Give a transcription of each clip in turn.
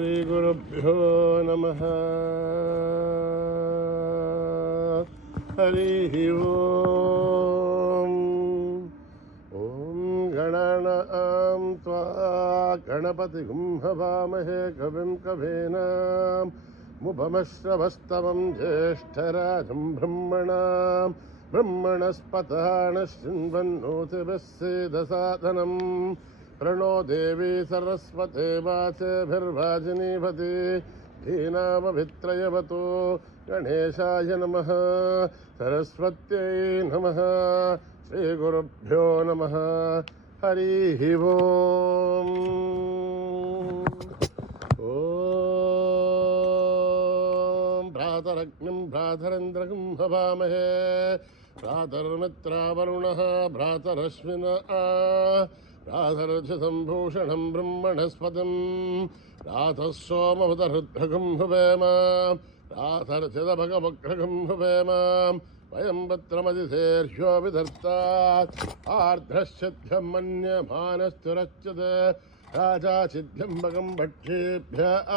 श्रीगुरुभ्यो नमः। हरिः ओम्। ॐ गणानां त्वा गणपतिं हवामहे कविं कवीनामुपमश्रवस्तमं ज्येष्ठराजं ब्रह्मणस्पतः शृण्वन्नोतिभिः सीदसादनम् प्रणो देवी सरस्वते वाचभिर्वाजिनीवती धीनामभित्रयवतु गणेशाय नमः। सरस्वत्यै नमः। श्रीगुरुभ्यो नमः। हरिः ओम्। ॐ भ्रातरग्निं भ्रातरेन्द्रं हवामहे भ्रातर्मित्रावरुणः भ्रातरश्विनः राधरजसम्भूषणं ब्रह्मणस्पतिं राधः सोमवदरुद्भगं हुवेम राधरचिदभगवग्रगं हुवेम वयं पत्रमतिशेर्ष्यो विधर्तात् आर्द्रश्चिद्भ्यं मन्यमानस्तुरच्युते राजा चिद्भ्यं भगं भक्षेभ्यः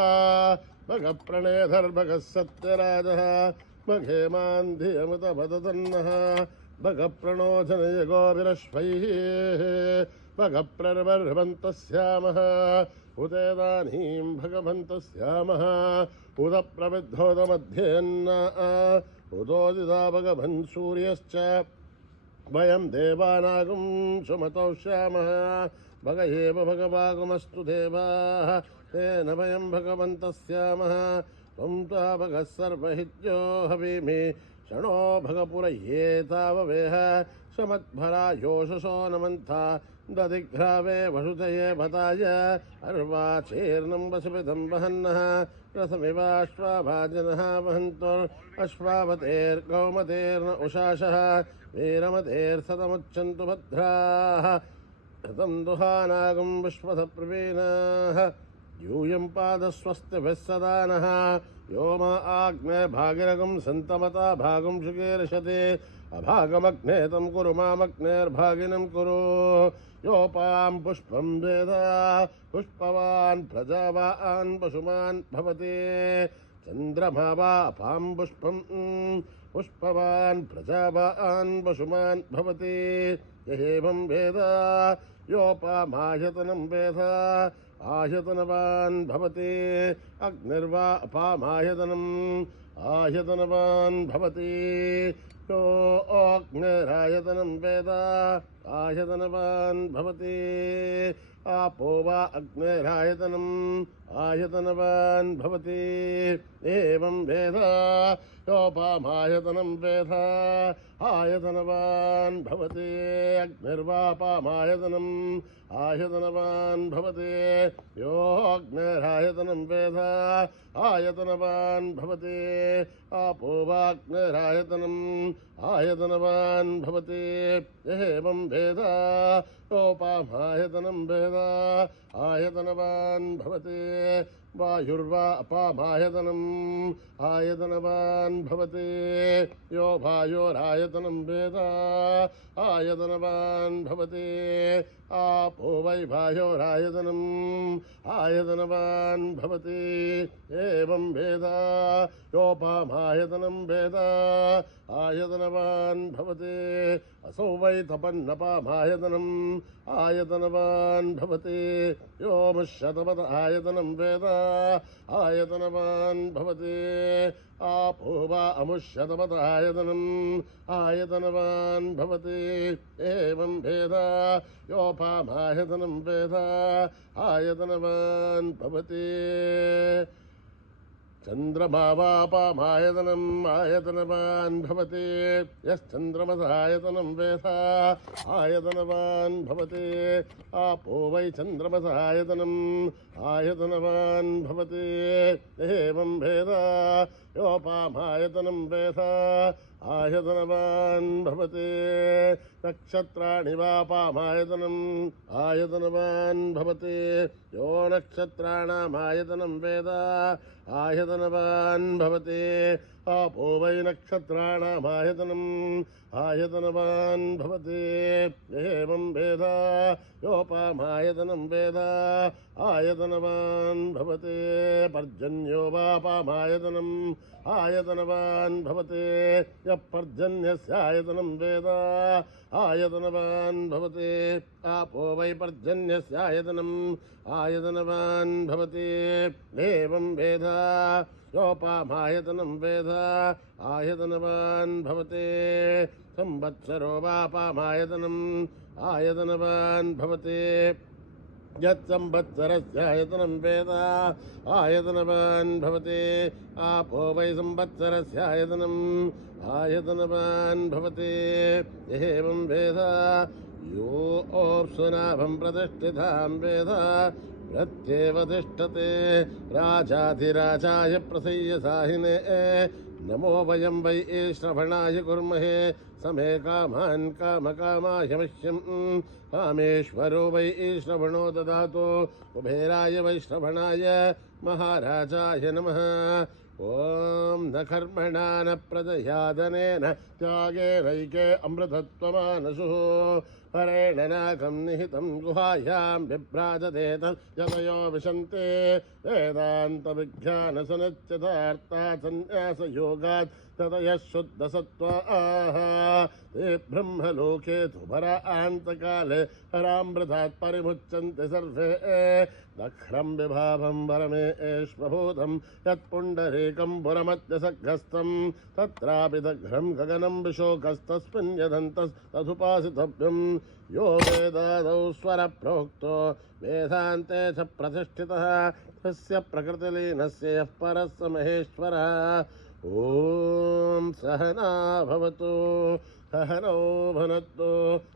भगप्रणेधर्भगः सत्यराजः मघेमान्धियमुतपदतन्नः भगप्रणोजनयगो विरश्वैः भगप्रर्वर्भन्तस्यामः उदेदानीं भगवन्तस्यामः उदप्रविद्धोदमध्येन्न उदोदिता भगवन् सूर्यश्च वयं देवानागं सुमतौष्यामः भग एव भगवागमस्तु देवाः तेन वयं भगवन्तस्यामः त्वं त्वा भगः सर्वहित्यो हविमि क्षणो भगपुरये ताववेह समद्भरा योषसो नमन्था दधिघ्रावे वसुतये भताय अर्वाचीर्णं वसुपितं वहन्नः रसमिवाश्वाभाजनः वहन्तुरश्वावतेर्गौमतेर्न उषाशः वीरमतेर्सतमुच्चन्तु भद्राः ऋतं दुहानागं विश्वसप्रवीणाः यूयं पादस्वस्तिभिः सदा नः व्योम आग्ने भागिरगं सन्तमता भागं शुकीर्षति अभागमग्ने तं कुरु मामग्नेर्भागिनं कुरु योपां पुष्पं वेद पुष्पवान् प्रजावान् पशुमान् भवति चन्द्रमा वा अपां पुष्पं पुष्पवान् प्रजावान् पशुमान् भवति एवं वेद योपामायतनं वेद आयतनवान् भवति अग्निर्वा अपामायतनम् आयतनवान् भवति यो अग्निरायतनं वेद आयतनवान् भवति आपो वा अग्निरायतनम् आयतनवान् भवति एवं वेद योपामायतनं वेद आयतनवान् भवति अग्निर्वापामायतनम् आयतनवान् भवति यो अग्निरायतनं वेद आयतनवान् भवति आपो वाग्निरायतनम् आयतनवान् भवति एवं वेद योपामायतनं वेद आयतनवान् भवति वायुर्वा अपामायतनम् आयतनवान् भवति यो वायोरायतनं वेद आयतनवान् भवति आपो वै वायोरायतनम् आयतनवान् भवति एवं वेद योपामायतनं वेद आयतनवान् भवति असौ वै तपन्नपामायतनम् आयतनवान् भवति यो मुष्यतपद आयतनं वेद आयतनवान् भवति आपो वा अमुष्यतपद आयतनम् आयतनवान् भवति एवं वेद योपामायतनं वेद आयतनवान् भवति चन्द्रमा वापामायतनम् आयतनवान् भवति यश्चन्द्रमसायतनं वेद आयतनवान् भवति आपो वै चन्द्रमसायतनम् आयतनवान् भवति एवं वेद योपामायतनं वेद आयतनवान् भवति नक्षत्राणि वापामायतनम् आयतनवान् भवति यो नक्षत्राणामायतनं वेद आयतनवान् भवति आपो वै नक्षत्राणामायतनम् आयतनवान् भवति एवं वेद योपामायतनं वेद आयतनवान् भवति पर्जन्यो वापामायतनम् आयतनवान् भवति यः पर्जन्यस्यायतनं वेद आयतनवान् भवति आपो वै पर्जन्यस्यायतनम् आयतनवान् भवति एवं वेद योपामायतनं वेद आयतनवान् भवति संवत्सरो वापामायतनम् आयतनवान् भवति यत्संवत्सरस्यायतनं वेद आयतनवान् भवति आपो वै संवत्सरस्यायतनम् आयतनवान् भवति एवं वेद यो ओप्सुनाभं प्रतिष्ठितां वेद प्रत्येव तिष्ठते राजाधिराजाय प्रसय्यसाहिने नमो वयं वै श्रवणाय कुर्महे समे कामान् कामकामाय मह्यं कामेश्वरो वै श्रवणो ददातु कुबेराय वै श्रवणाय महाराजाय नमः ॐ न कर्मणा न प्रजया धनेन त्यागेनैके अमृतत्वमानसुः परेण नाकं निहितं गुहायां बिभ्राजते तद्यतयो विशन्ते वेदान्तविज्ञानसमुच्चयार्थात् सन्न्यासयोगात् ततयः शुद्धसत्त्वाः ते ब्रह्मलोके तु परान्तकाले परामृतात् परिमुच्यन्ते सर्वे दख्रं विभावं वरमेश्वभूतं यत्पुण्डरीकं पुरमध्यसग्रस्तं तत्रापि दघ्रं गगनं विशोकस्तस्मिन् यदन्तस्तदुपासितव्यं यो वेदादौ स्वरप्रोक्तो वेदान्ते च प्रतिष्ठितः तस्य प्रकृतिलीनस्य यः परः स महेश्वरः ॐ सहना भवतु सहनौ भुनक्तु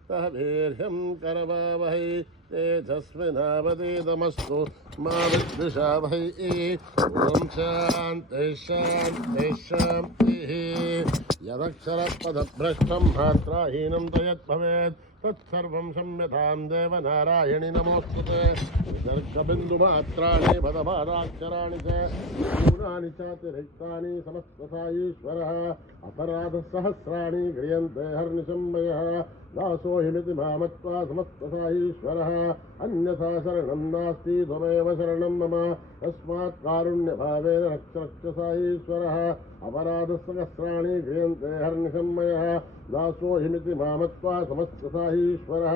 सह वीर्यं करवावहै तेजस्विनावधीतमस्तु मा विद्विषावहै ॐ शान्तिः शान्तिः शान्तिः यदक्षरपदभ्रष्टं मात्राहीनं तु यद्भवेत् तत्सर्वं क्षम्यतां देवनारायणि नमोऽस्तुते विसर्गबिन्दुमात्राणि पदपादाक्षराणि च न्यूनानि चातिरिक्तानि समस्तसायीश्वरः अपराधसहस्राणि क्रियन्ते हर्निशम्भयः दासोऽहिमिति मामत्वा समस्तसायीश्वरः अन्यथा शरणं नास्ति त्वमेव शरणं मम तस्मात् कारुण्यभावेन रक्ष सायीश्वरः अपराधसहस्राणि क्रियन्ते हर्निशम्भयः दासोऽहिमिति मामत्वा समस्तसायीश्वरः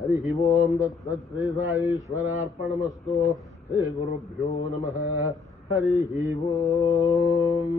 हरिः ओं दत्तश्री साईश्वरार्पणमस्तु श्रीगुरुभ्यो नमः हरिः ओं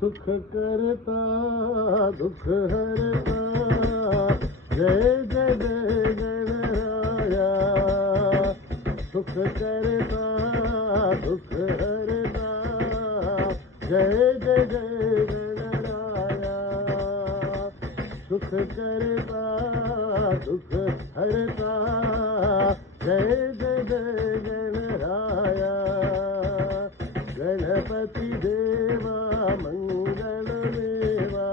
सुख करता दुख हरता जय जय जय गणराया सुख करता दुख हरता जय जय जय गणराया सुख करता दुख हरता जय जय जय गणराया गणपति देवा मंगलमेवा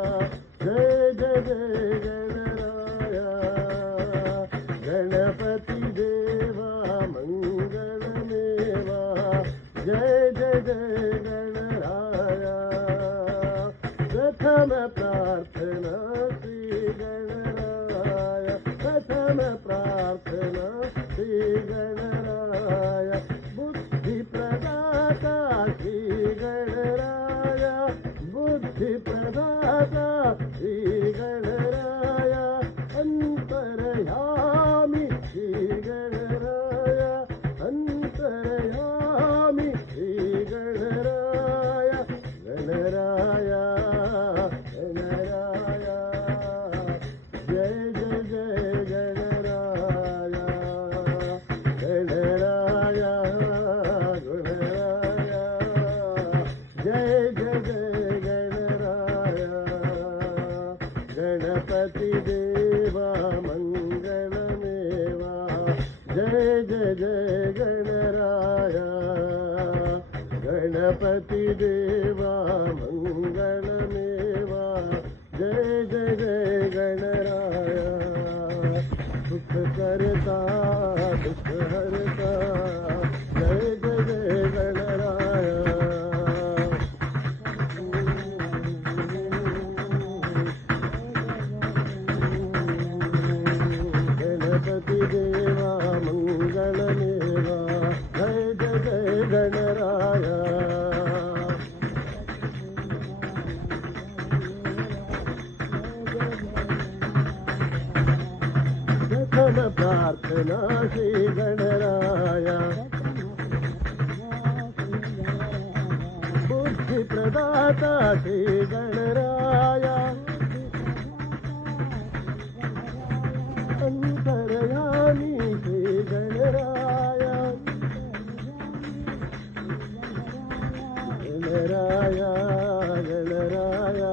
जय जय जय गणराया गणपति देवा मंगलमेवा जय जय जय गणराया प्रथम प्रार्थना श्री गणराया प्रथम प्रार्थना श्री गणराया बुद्धि प्रदाता श्री गणराया बुद्धि प्रदाता श्री गणराया अंतर्यामी श्री गणराया अंतर्यामी श्री गणराया गणराया गणराया जय जय जय गणराया गणराया गणपति देवा मंगलमेवा जय जय जय गणराया गणपति देवा मंगलमेवा जय जय जय गणराया सुख करता दुख हरता जय जय जय गणराया गणपति देवा मंगलमेवा जय जय जय गणराया प्रथम प्रार्थना श्री गणराया बुद्धि प्रदाता श्री गणराया अंतर्यामी श्री गणराया गणराया गणराया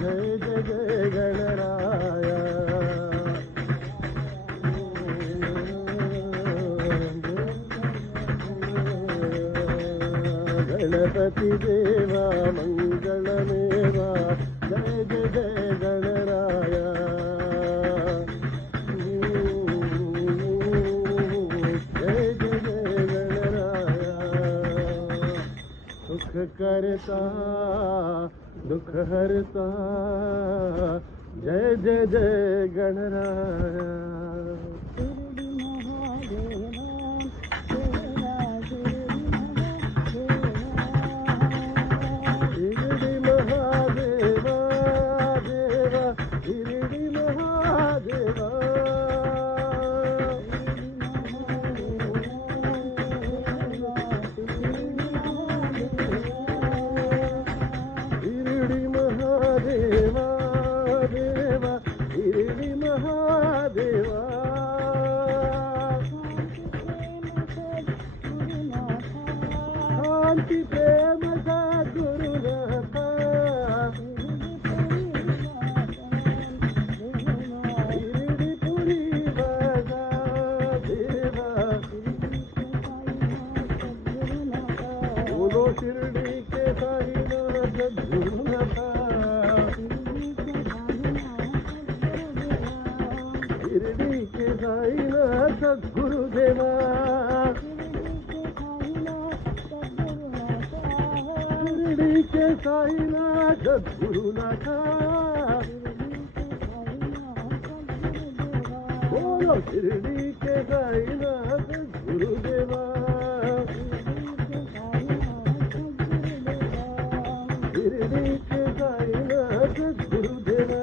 जय जय जय गणराया गणपति देवा मंगलमेवा जय जय जय गणराया जय जय जय गणराया सुख करता दुख हरता जय जय जय गणराया शांति प्रेम सद्गुरुनाथ शिरडी पुरी बसा देवा बोलो शिरडी के साईनाथ सद्गुरुनाथ शिरडी के साईनाथ सद्गुरुदेवा शिरडी के साईनाथ सद्गुरुनाथ बोलो शिरडी के साईनाथ सद्गुरुदेवा शिरडी के साईनाथ सद्गुरुदेवा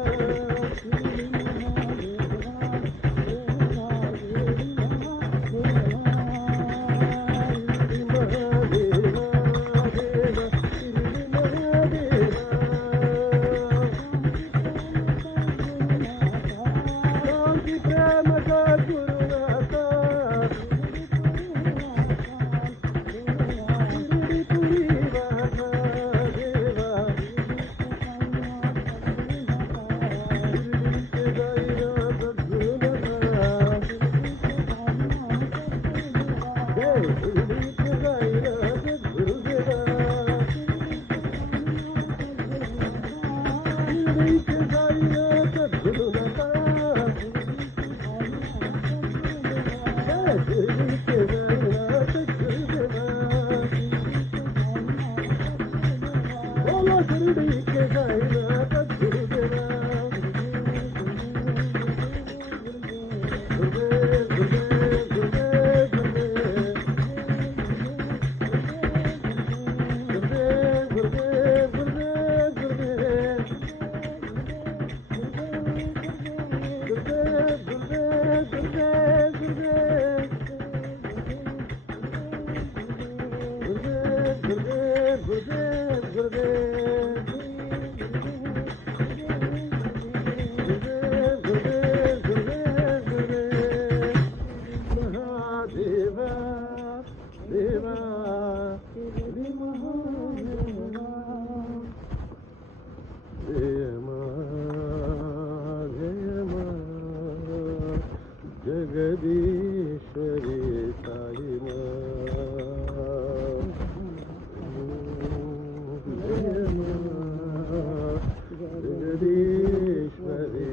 జగదీశ్వరి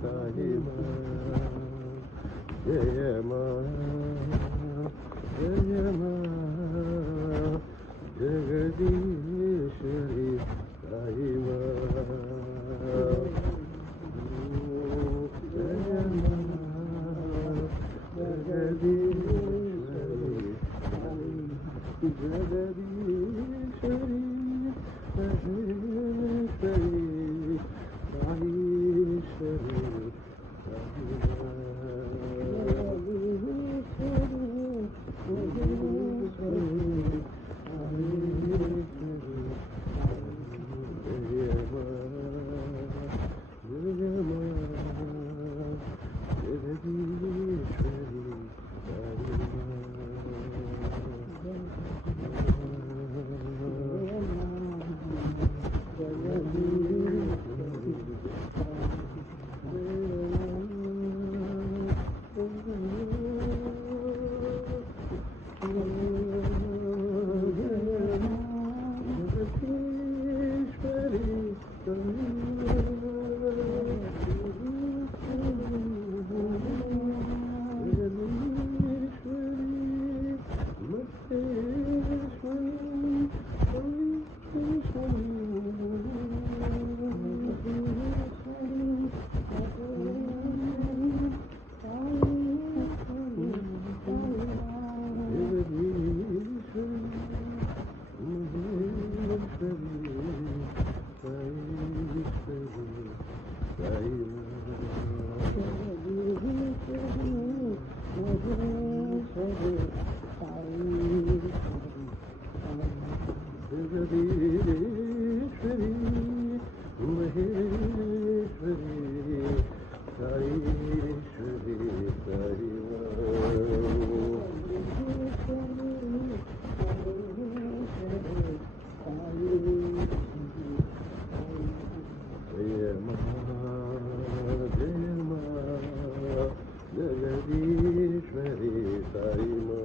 సాయి మా జయ మా జయ మా జగదీశ్వరి సాయి మా జయ మా జగదీశ్వరి జగదీశ్వరి మహేశ్వరి సాయీశ్వరి జగదీశ్వరి మహేశ్వరి సాయీశ్వరి సాయి జయ మా జగదీశ్వరి సాయి మా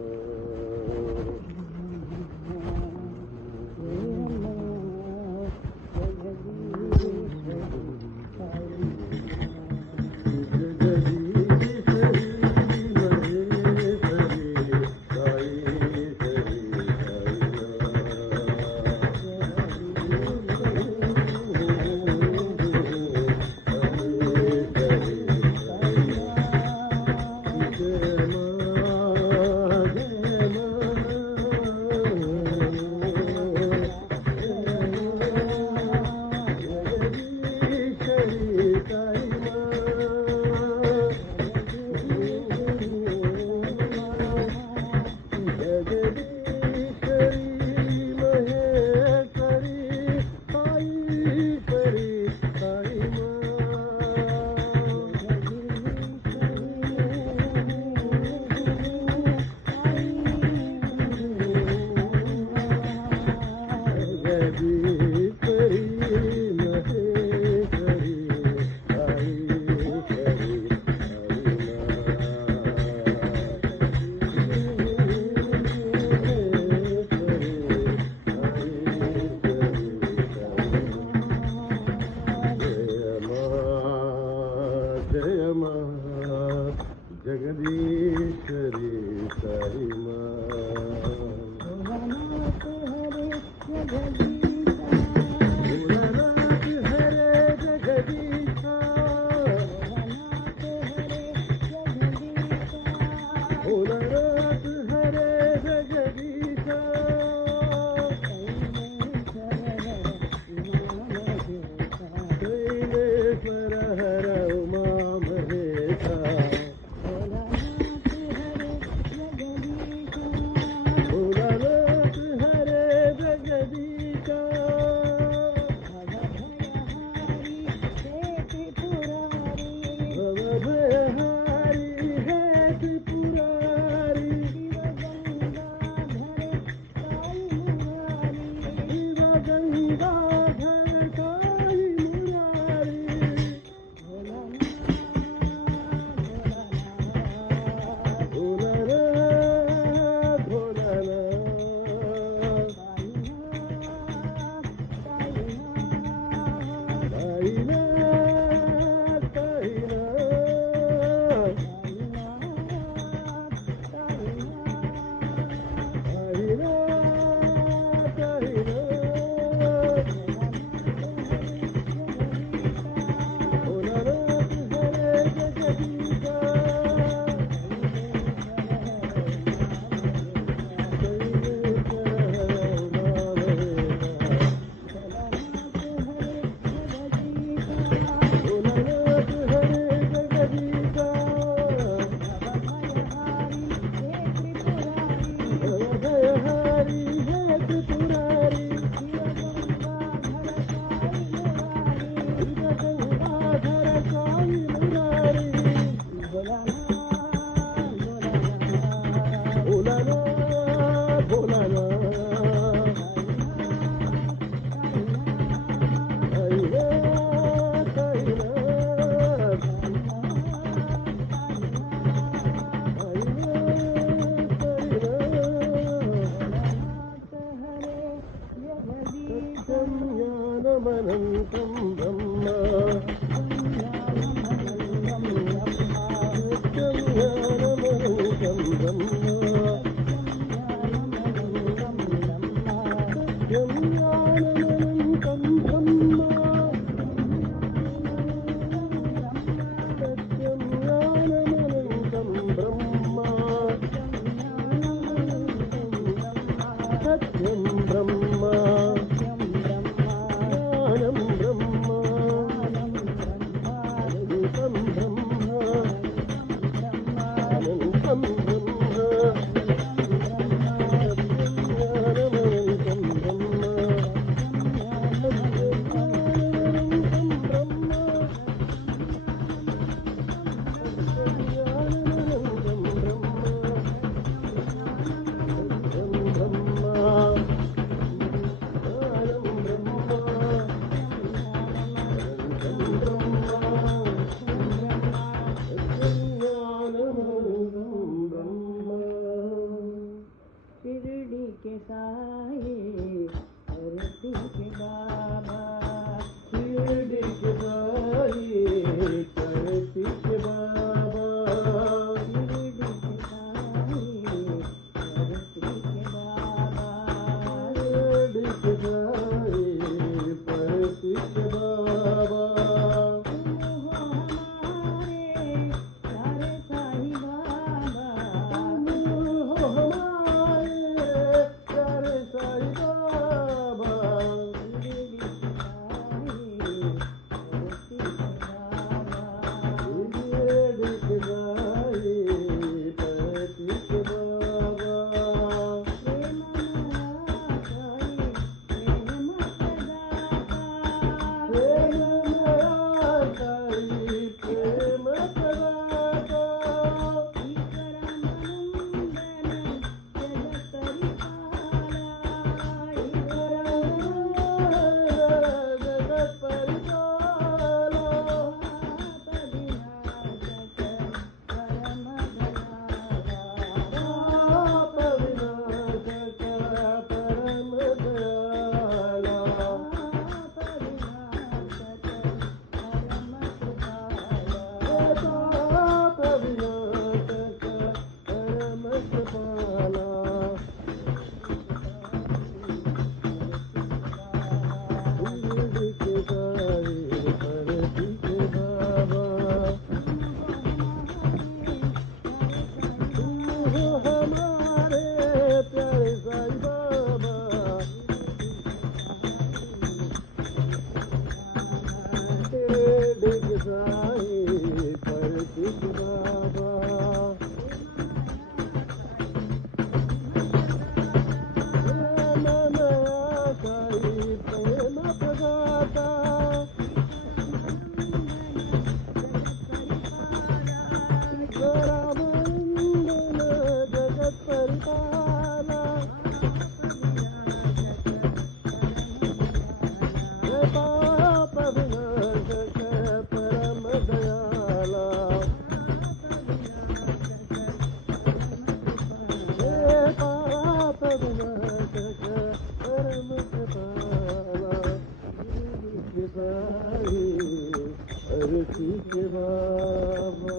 सीखे बाबा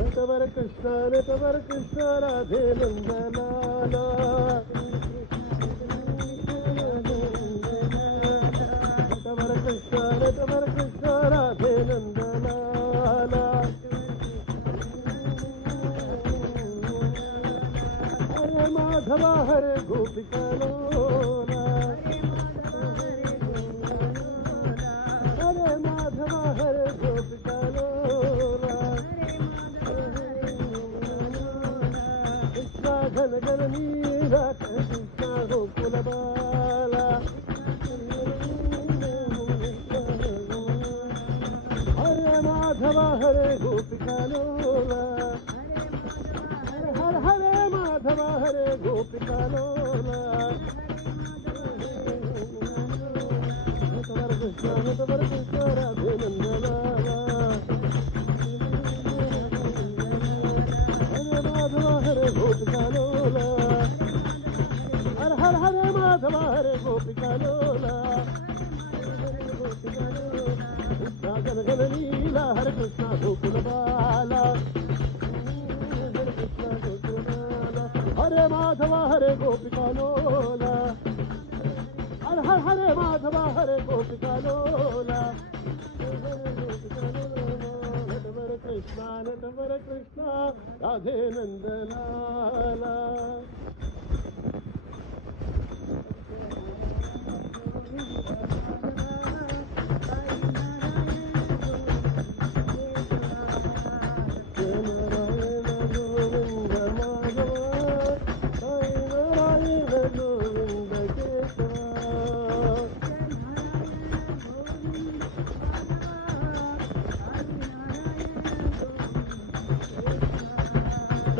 नटवर कृष्ण राधे नंद लाला नटवर कृष्ण राधे नंद लाला हरे माधवा हरे गोपिका लोला हरे माधवा हरे गोपिका लोला कृष्णा घन घन नीला कृष्णा गोकुल बाला हरे माधवा हरे गोपिका लोला हर हरे माधवा हरे गोपिका लोला नटवर कृष्ण राधे नंद लाला हरे माधवा हरे गोपिका लोला हर हर हरे माधवा हरे गोपिका लोला कृष्णा गन गन लीला हरे कृष्णा गोकुल बाला हरे कृष्णा गोकुल बाला हरे माधवा हरे गोपिका लोला हर हर हरे माधवा हरे गोपिका लोला नटवर कृष्ण राधे नंद लाला नारायण गोविंद माधव साई नारायण गोविंद केशवा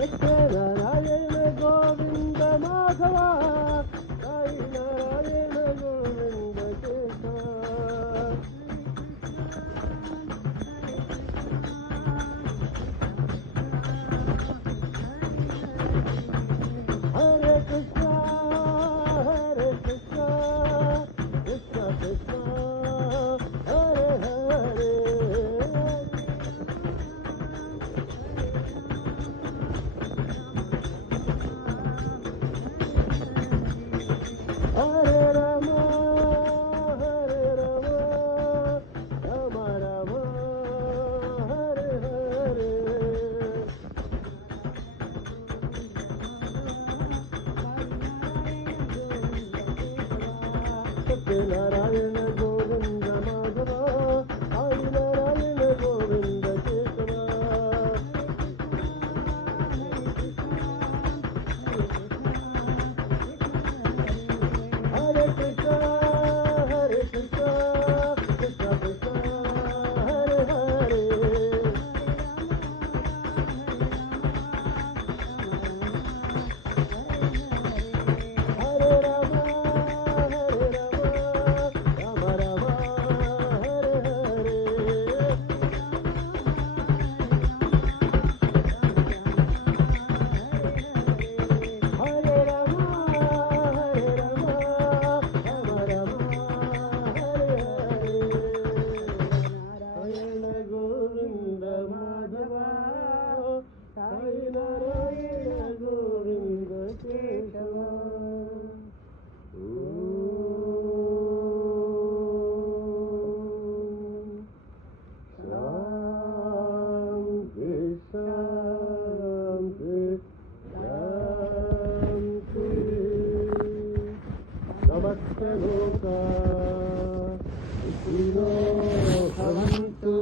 सत्यनारायण गोविंद माधवा साई नारायण गोविंद केशवा हरे कृष्णा कृष्णा कृष्णा हरे हरे हरे राम राम राम हरे हरे सत्यनारायण गोविंद माधवा साई नारायण गोविंद केशवा हरे कृष्णा कृष्णा कृष्णा हरे हरे हरे राम राम राम हरे हरे हरे राम राम राम हरे हरे नारायण गोविंद माधवा साई नारायण गोविंद केशवा शांति शांति शांति नमस्ते लोका सुखिनो भवन्तु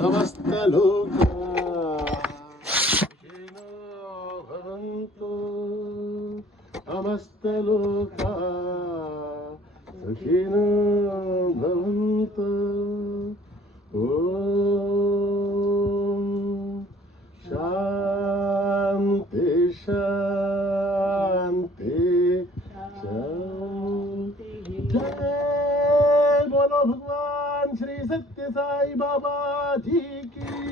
नमस्ते लोका सुखिनो भवन्तु नमस्ते लोका सुखिनो भवन्तु ॐ शान्ति शान्ति शान्ति जय बोलो भगवान श्री सत्य साई बाबा जी की